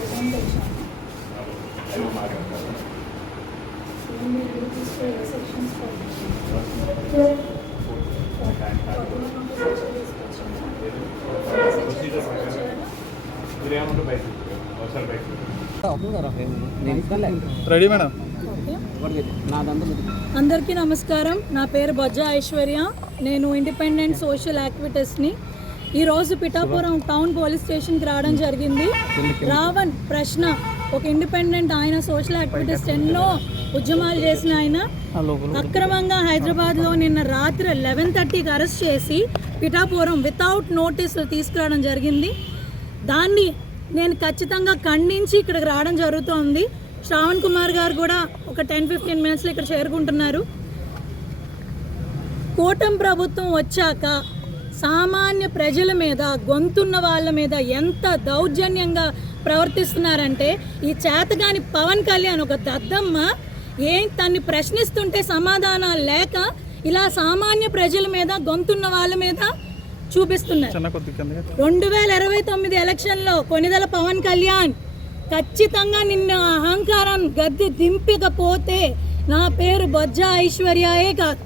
Student వచ్చాను. మీరు తీసుకునే సెక్షన్స్ రెడీ మేడం. అందరికీ నమస్కారం. నా పేరు బొజ్జా ఐశ్వర్య. నేను ఇండిపెండెంట్ సోషల్ యాక్టివిటీస్ని. ఈరోజు పిఠాపురం టౌన్ పోలీస్ స్టేషన్కి రావడం జరిగింది. రావణ్ ప్రశ్న ఒక ఇండిపెండెంట్ ఆయన సోషల్ యాక్టివిటీస్ ఎన్నో ఉద్యమాలు చేసిన ఆయన అక్రమంగా హైదరాబాద్లో నిన్న రాత్రి 11:30కి అరెస్ట్ చేసి పిఠాపురం వితౌట్ నోటీసులు తీసుకురావడం జరిగింది. దాన్ని నేను ఖచ్చితంగా ఖండించి ఇక్కడికి రావడం జరుగుతోంది. శ్రావణ్ కుమార్ గారు కూడా ఒక 10-15 మినిట్స్లో ఇక్కడ చేరుకుంటున్నారు. కూటమి ప్రభుత్వం వచ్చాక సామాన్య ప్రజల మీద, గొంతున్న వాళ్ళ మీద ఎంత దౌర్జన్యంగా ప్రవర్తిస్తున్నారంటే, ఈ చేతగాని పవన్ కళ్యాణ్ ఒక దద్దమ్మ తన్ని ప్రశ్నిస్తుంటే సమాధానాలు లేక ఇలా సామాన్య ప్రజల మీద, గొంతున్న వాళ్ళ మీద చూపిస్తున్నారు. 2029 ఎలక్షన్లో కొనిదెల పవన్ కళ్యాణ్ ఖచ్చితంగా నిన్న అహంకారం గద్దె దింపకపోతే నా పేరు బొజ్జా ఐశ్వర్యయే కాదు.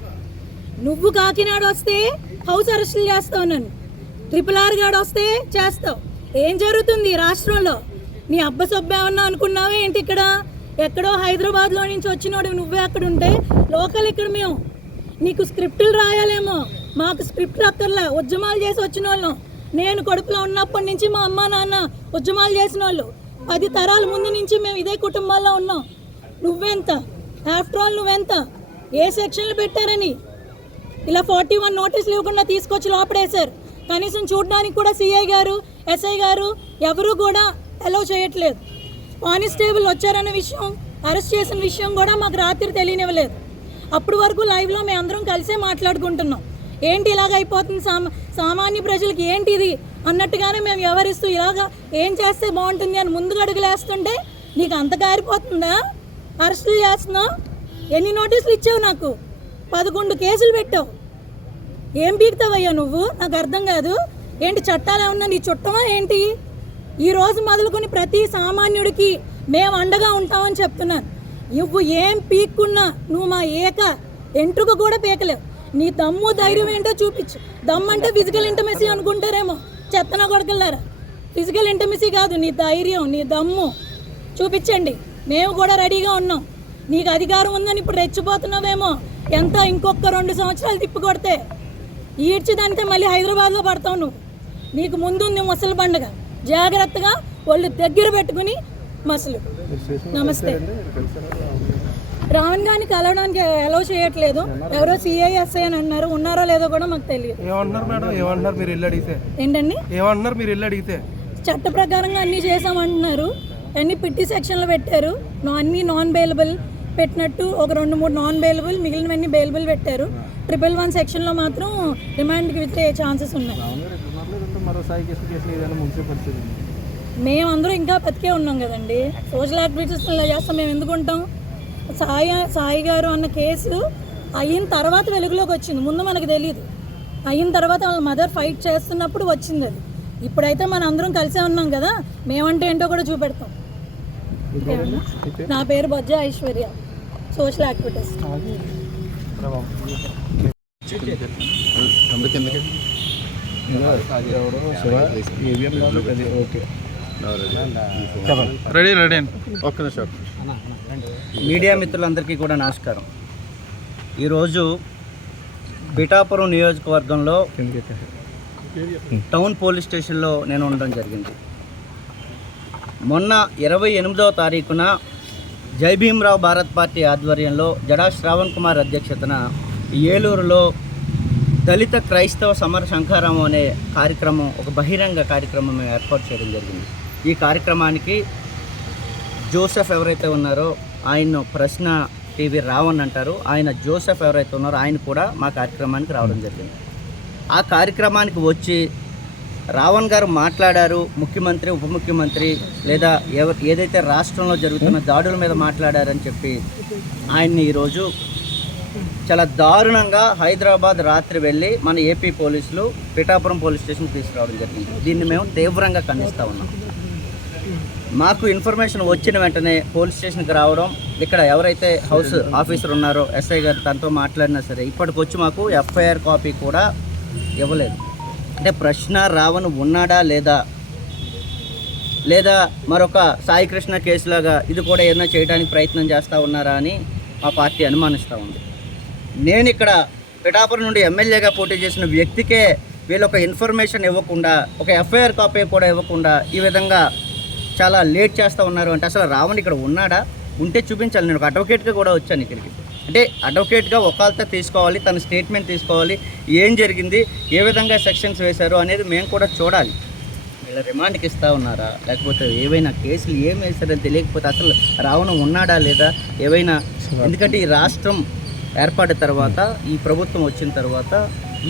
నువ్వు కాకినాడ వస్తే హౌస్ అరెస్టులు చేస్తావు, నన్ను RRR గాడు వస్తే చేస్తావు. ఏం జరుగుతుంది రాష్ట్రంలో? నీ అబ్బసొబ్బేమన్నా అనుకున్నావే ఏంటి? ఇక్కడ ఎక్కడో హైదరాబాద్లో నుంచి వచ్చినోడు నువ్వే అక్కడ ఉంటే లోకల్ ఇక్కడ మేము. నీకు స్క్రిప్టులు రాయాలేమో, మాకు స్క్రిప్ట్లు అక్కర్లే. ఉద్యమాలు చేసి వచ్చిన వాళ్ళం. నేను కడుపులో ఉన్నప్పటి నుంచి మా అమ్మ నాన్న ఉద్యమాలు చేసిన వాళ్ళు. 10 తరాల ముందు నుంచి మేము ఇదే కుటుంబాల్లో ఉన్నాం. నువ్వెంత? ఆఫ్టర్ ఆల్ నువ్వెంత? ఏ సెక్షన్లు పెట్టారని ఇలా 41 నోటీసులు ఇవ్వకుండా తీసుకొచ్చి లోపడేశారు. కనీసం చూడడానికి కూడా సిఐ గారు, ఎస్ఐ గారు ఎవరు కూడా అలౌ చేయట్లేదు. కానిస్టేబుల్ వచ్చారన్న విషయం, అరెస్ట్ చేసిన విషయం కూడా మాకు రాత్రి తెలియనివ్వలేదు. అప్పటి వరకు లైవ్లో మేము అందరం కలిసే మాట్లాడుకుంటున్నాం. ఏంటి ఇలాగ అయిపోతుంది, సామాన్య ప్రజలకి ఏంటి ఇది అన్నట్టుగానే మేము వ్యవహరిస్తూ ఇలాగా ఏం చేస్తే బాగుంటుంది అని ముందుకు అడుగులేస్తుంటే నీకు అంత కారిపోతుందా? అరెస్టులు చేస్తున్నావు. ఎన్ని నోటీసులు ఇచ్చావు? నాకు 11 కేసులు పెట్టావు. ఏం పీకుతావయ్యా నువ్వు? నాకు అర్థం కాదు. ఏంటి చట్టాలు ఏమన్నా నీ చుట్టమా ఏంటి? ఈరోజు మొదలుకొని ప్రతి సామాన్యుడికి మేము అండగా ఉంటామని చెప్తున్నాను. నువ్వు ఏం పీక్కున్నా నువ్వు మా ఎంట్రుక కూడా పీకలేవు. నీ దమ్ము ధైర్యం ఏంటో చూపించు. దమ్ము అంటే ఫిజికల్ ఇంటిమసీ అనుకుంటారేమో చెత్తన కొడకల్లారా. ఫిజికల్ ఇంటిమసీ కాదు, నీ ధైర్యం, నీ దమ్ము చూపించండి. మేము కూడా రెడీగా ఉన్నాం. నీకు అధికారం ఉందని ఇప్పుడు రెచ్చిపోతున్నావేమో. ఎంత ఇంకొక 2 సంవత్సరాలు తిప్పి కొడితే ఈడ్చిదంటే మళ్ళీ హైదరాబాద్లో పడతావు నువ్వు. నీకు ముందుంది ముసలి పండుగ. జాగ్రత్తగా వాళ్ళు దగ్గర పెట్టుకుని మసలు. నమస్తే. రావణ్ గారిని కలవడానికి అలౌ చేయట్లేదు. ఎవరో సిఐఎస్ఐ అని అన్నారు. ఉన్నారో లేదో కూడా మాకు తెలియదు. ఏంటండి చట్ట ప్రకారంగా అన్నీ చేసామంటున్నారు. అన్ని పిట్టి సెక్షన్లు పెట్టారు. అన్నీ నాన్ బెయిలబుల్ పెట్టినట్టు ఒక 2-3 నాన్ బెయిలబుల్, మిగిలినవన్నీ బెయిలబుల్ పెట్టారు. 111 సెక్షన్లో మాత్రం రిమాండ్కి విత్తే ఛాన్సెస్ ఉన్నాయి. మేమందరం ఇంకా బతికే ఉన్నాం కదండి. సోషల్ యాక్టివిటీస్ ఇలా చేస్తాం. మేము ఎందుకు ఉంటాం? సాయి గారు అన్న కేసు అయిన తర్వాత వెలుగులోకి వచ్చింది. ముందు మనకు తెలియదు. అయిన తర్వాత వాళ్ళ మదర్ ఫైట్ చేస్తున్నప్పుడు వచ్చింది అది. ఇప్పుడైతే మన అందరం కలిసే ఉన్నాం కదా. మేమంటే ఏంటో కూడా చూపెడతాం. నా పేరు Bojja Aishwarya, social activities. Media మిత్రులందరికీ కూడా నమస్కారం. ఈరోజు పిఠాపురం నియోజకవర్గంలో టౌన్ పోలీస్ స్టేషన్లో నేను ఉండడం జరిగింది. మొన్న 28వ తారీఖున జై భీమ్రావ్ భారత్ పార్టీ ఆధ్వర్యంలో జడా శ్రావణ్ కుమార్ అధ్యక్షతన ఏలూరులో దళిత క్రైస్తవ సమర శంఖారామం అనే కార్యక్రమం, ఒక బహిరంగ కార్యక్రమం మేము ఏర్పాటు చేయడం జరిగింది. ఈ కార్యక్రమానికి జోసెఫ్ ఎవరైతే ఉన్నారో ఆయన ప్రశ్న టీవీ రావణ్ అంటారు. ఆయన జోసెఫ్ ఎవరైతే ఉన్నారో ఆయన కూడా మా కార్యక్రమానికి రావడం జరిగింది. ఆ కార్యక్రమానికి వచ్చి రావణ్ గారు మాట్లాడారు. ముఖ్యమంత్రి, ఉప ముఖ్యమంత్రి లేదా ఏదైతే రాష్ట్రంలో జరుగుతున్న దాడుల మీద మాట్లాడారని చెప్పి ఆయన్ని ఈరోజు చాలా దారుణంగా హైదరాబాద్ రాత్రి వెళ్ళి మన ఏపీ పోలీసులు పిఠాపురం పోలీస్ స్టేషన్కి తీసుకురావడం జరిగింది. దీన్ని మేము తీవ్రంగా ఖండిస్తూ ఉన్నాం. మాకు ఇన్ఫర్మేషన్ వచ్చిన వెంటనే పోలీస్ స్టేషన్కి రావడం, ఇక్కడ ఎవరైతే హౌస్ ఆఫీసర్ ఉన్నారో ఎస్ఐ గారు తనతో మాట్లాడినా సరే ఇప్పటికొచ్చి మాకు ఎఫ్ఐఆర్ కాపీ కూడా ఇవ్వలేదు. అంటే ప్రశ్న రావణ్ ఉన్నాడా లేదా మరొక సాయి కృష్ణ కేసులాగా ఇది కూడా ఏదైనా చేయడానికి ప్రయత్నం చేస్తూ ఉన్నారా అని మా పార్టీ అనుమానిస్తూ ఉంది. నేను ఇక్కడ పిఠాపురం నుండి ఎమ్మెల్యేగా పోటీ చేసిన వ్యక్తికే వీళ్ళు ఒక ఇన్ఫర్మేషన్ ఇవ్వకుండా, ఒక ఎఫ్ఐఆర్ కాపీ కూడా ఇవ్వకుండా ఈ విధంగా చాలా లేట్ చేస్తూ ఉన్నారు. అంటే అసలు రావణ్ ఇక్కడ ఉన్నాడా? ఉంటే చూపించాలి. నేను ఒక అడ్వకేట్గా కూడా వచ్చాను ఇక్కడికి. అంటే అడ్వకేట్గా ఒకళ్ళతో తీసుకోవాలి, తన స్టేట్మెంట్ తీసుకోవాలి, ఏం జరిగింది, ఏ విధంగా సెక్షన్స్ వేశారు అనేది మేము కూడా చూడాలి. వీళ్ళ రిమాండ్కి ఇస్తూ ఉన్నారా, లేకపోతే ఏవైనా కేసులు ఏం వేశారని తెలియకపోతే అసలు రావణ్ ఉన్నాడా లేదా ఏవైనా. ఎందుకంటే ఈ రాష్ట్రం ఏర్పడిన తర్వాత, ఈ ప్రభుత్వం వచ్చిన తర్వాత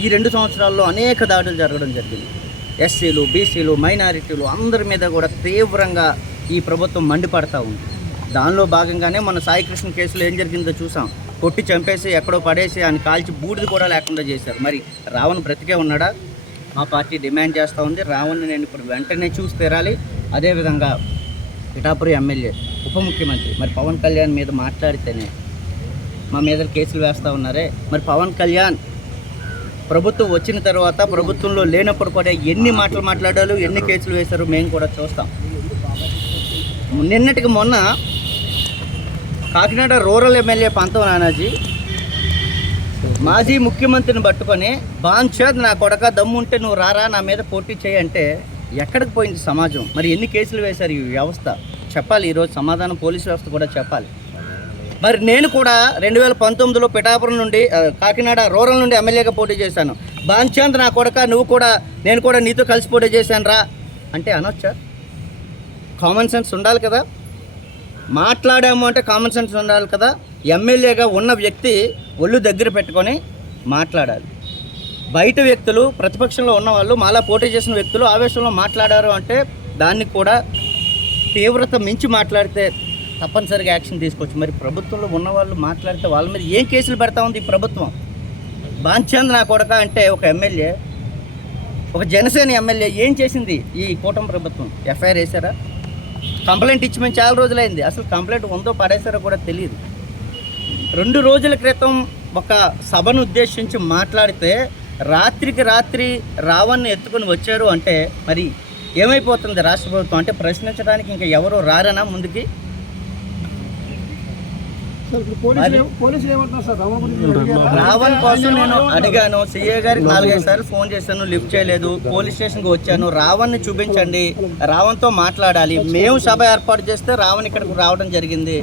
ఈ 2 సంవత్సరాల్లో అనేక దాడులు జరగడం జరిగింది. ఎస్సీలు, బీసీలు, మైనారిటీలు అందరి మీద కూడా తీవ్రంగా ఈ ప్రభుత్వం మండిపడతా ఉంది. దానిలో భాగంగానే మన సాయి కృష్ణ కేసులో ఏం జరిగిందో చూసాం. కొట్టి చంపేసి ఎక్కడో పడేసి ఆయన కాల్చి బూడిది కూడా లేకుండా చేశారు. మరి రావణ్ బ్రతికే ఉన్నాడా? మా పార్టీ డిమాండ్ చేస్తూ ఉంది. రావణ్ని నేను ఇప్పుడు వెంటనే చూసి తీరాలి. అదేవిధంగా పిఠాపురం ఎమ్మెల్యే, ఉప ముఖ్యమంత్రి మరి పవన్ కళ్యాణ్ మీద మాట్లాడితేనే మా మీద కేసులు వేస్తూ ఉన్నారే. మరి పవన్ కళ్యాణ్ ప్రభుత్వం వచ్చిన తర్వాత, ప్రభుత్వంలో లేనప్పుడు కూడా ఎన్ని మాటలు మాట్లాడారు, ఎన్ని కేసులు వేశారు మేము కూడా చూస్తాం. నిన్నటికి మొన్న కాకినాడ రూరల్ ఎమ్మెల్యే పంతం నానాజీ మాజీ ముఖ్యమంత్రిని పట్టుకొని బాంచేద్ నా కొడక దమ్ముంటే నువ్వు రారా నా మీద పోటీ చేయంటే ఎక్కడికి పోయింది సమాజం? మరి ఎన్ని కేసులు వేశారు ఈ వ్యవస్థ? చెప్పాలి. ఈరోజు సమాధానం పోలీసు వ్యవస్థ కూడా చెప్పాలి. మరి నేను కూడా 2019లో పిఠాపురం నుండి కాకినాడ రూరల్ నుండి ఎమ్మెల్యేగా పోటీ చేశాను. బాంచాంద్ నా కొడక నేను కూడా నీతో కలిసి పోటీ చేశాను రా అంటే అనొచ్చా? కామన్ సెన్స్ ఉండాలి కదా. మాట్లాడాము అంటే కామన్ సెన్స్ ఉండాలి కదా. ఎమ్మెల్యేగా ఉన్న వ్యక్తి ఒళ్ళు దగ్గర పెట్టుకొని మాట్లాడాలి. బయట వ్యక్తులు, ప్రతిపక్షంలో ఉన్నవాళ్ళు, మాలా పోటీ చేసిన వ్యక్తులు ఆవేశంలో మాట్లాడారు అంటే దాన్ని కూడా తీవ్రత మించి మాట్లాడితే తప్పనిసరిగా యాక్షన్ తీసుకోవచ్చు. మరి ప్రభుత్వంలో ఉన్నవాళ్ళు మాట్లాడితే వాళ్ళ మీద ఏం కేసులు పెడతా ఉంది ఈ ప్రభుత్వం? బాంచంద్ నా కొడక అంటే ఒక ఎమ్మెల్యే, ఒక జనసేన ఎమ్మెల్యే ఏం చేసింది ఈ కూటమి ప్రభుత్వం? ఎఫ్ఐఆర్ వేశారా? కంప్లైంట్ ఇచ్చి మేము చాలా రోజులైంది. అసలు కంప్లైంట్ ఉందో పడేశారో కూడా తెలియదు. 2 రోజుల క్రితం ఒక సభను ఉద్దేశించి మాట్లాడితే రాత్రికి రాత్రి రావణ్ని ఎత్తుకుని వచ్చారు అంటే మరి ఏమైపోతుంది రాష్ట్ర ప్రభుత్వం? అంటే ప్రశ్నించడానికి ఇంకా ఎవరు రారనా ముందుకి? రావణ్ కోసం నేను అడిగాను, సిఏ గారికి 4-5 సార్లు ఫోన్ చేశాను, లిఫ్ట్ చేయలేదు. పోలీస్ స్టేషన్కి వచ్చాను, రావణ్ని చూపించండి, రావణ్తో మాట్లాడాలి. మేము సభ ఏర్పాటు చేస్తే రావణ్ ఇక్కడికి రావడం జరిగింది.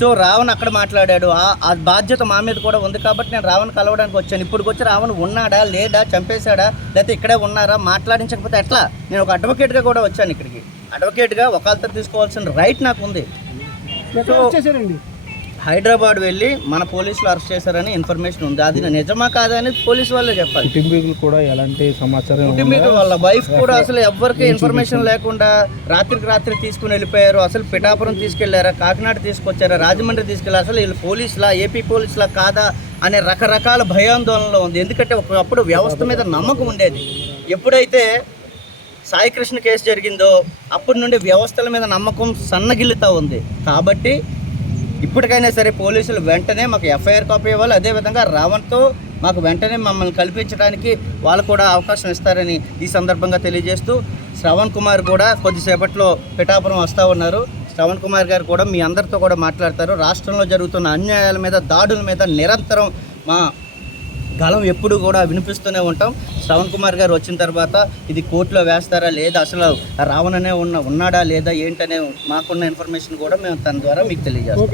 సో రావణ్ అక్కడ మాట్లాడాడు. ఆ బాధ్యత మా మీద కూడా ఉంది కాబట్టి నేను రావణ్ కలవడానికి వచ్చాను. ఇప్పుడు వచ్చి రావణ్ ఉన్నాడా లేదా, చంపేశాడా, లేకపోతే ఇక్కడే ఉన్నారా, మాట్లాడించకపోతే ఎట్లా? నేను ఒక అడ్వకేట్గా కూడా వచ్చాను ఇక్కడికి. అడ్వకేట్గా ఒకళ్ళతో తీసుకోవాల్సిన రైట్ నాకు ఉంది. సో హైదరాబాద్ వెళ్ళి మన పోలీసులు అరెస్ట్ చేశారని ఇన్ఫర్మేషన్ ఉంది. అది నిజమా కాదా అని పోలీసు వాళ్ళే చెప్పాలి. కుటుంబీకులు కూడా ఎలాంటి సమాచారం, కుటుంబీకులు వాళ్ళ వైఫ్ కూడా అసలు ఎవరికి ఇన్ఫర్మేషన్ లేకుండా రాత్రికి రాత్రి తీసుకుని వెళ్ళిపోయారు. అసలు పిఠాపురం తీసుకెళ్లారా, కాకినాడ తీసుకొచ్చారా, రాజమండ్రి తీసుకెళ్లారు, అసలు వీళ్ళు పోలీసులా, ఏపీ పోలీసులా కాదా అనే రకరకాల భయాందోళనలో ఉంది. ఎందుకంటే ఒకప్పుడు వ్యవస్థ మీద నమ్మకం ఉండేది. ఎప్పుడైతే సాయి కృష్ణ కేసు జరిగిందో అప్పటి నుండి వ్యవస్థల మీద నమ్మకం సన్నగిల్లుతూ ఉంది. కాబట్టి ఇప్పటికైనా సరే పోలీసులు వెంటనే మాకు ఎఫ్ఐఆర్ కాపీ ఇవ్వాలి. అదేవిధంగా రావణ్తో మాకు వెంటనే మమ్మల్ని కల్పించడానికి వాళ్ళు కూడా అవకాశం ఇస్తారని ఈ సందర్భంగా తెలియజేస్తూ, శ్రవణ్ కుమార్ కూడా కొద్దిసేపట్లో పిఠాపురం వస్తూ ఉన్నారు. శ్రవణ్ కుమార్ గారు కూడా మీ అందరితో కూడా మాట్లాడతారు. రాష్ట్రంలో జరుగుతున్న అన్యాయాల మీద, దాడుల మీద నిరంతరం మా గళం ఎప్పుడు కూడా వినిపిస్తూనే ఉంటాం. శ్రవణ్ కుమార్ గారు వచ్చిన తర్వాత ఇది కోర్టులో వేస్తారా లేదా, అసలు రావణనే ఉన్నాడా లేదా ఏంటనే మాకున్న ఇన్ఫర్మేషన్ కూడా మేము తన ద్వారా మీకు తెలియజేస్తాం.